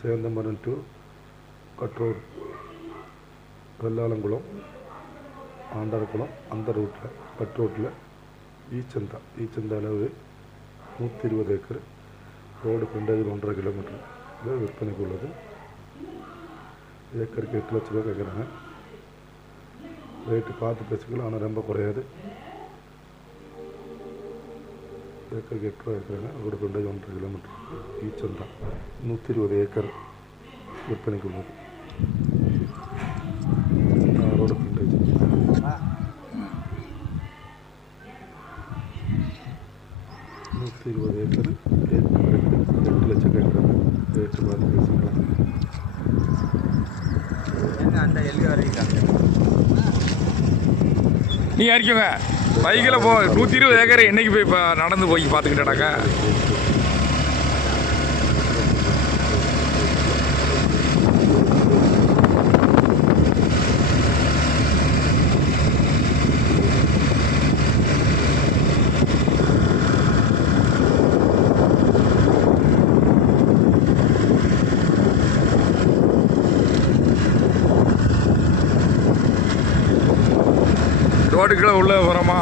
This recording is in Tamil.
சேந்தமரம் டு கட்ரோடு வெள்ளாளங்குளம் ஆண்டார்குளம் அந்த ரூட்டில் கட் ரோட்டில் ஈச்சந்தா அளவு 120 ஏக்கர் ரோடு ஃப்ரண்டேஜ் 1.5 கிலோமீட்டர் இது விற்பனைக்கு உள்ளது. ஏக்கருக்கு 8 லட்ச ரூபா கேட்குறாங்க. ரேட்டு பார்த்து பேசிக்கலாம், ஆனால் ரொம்ப குறையாது. ஏக்கருக்கு 8 ரூபா கேட்குறாங்க. Road frontage 1.5 kilometre Eechantha 120 acre விற்பனைக்கு உள்ளது. Road frontage 120 acre. ஏக்கருக்கு 8 லட்சம் கேட்குறாங்க. ரேட்டு பார்த்து பேசிக்கலாம். நீங்கள் அறிக்கோங்க பைக்கில் 120 ஏக்கர் என்னைக்கு போய் இப்போ நடந்து போய் பார்த்துக்கிட்டாக்கா ரோடுக்குள்ள உள்ள வரமா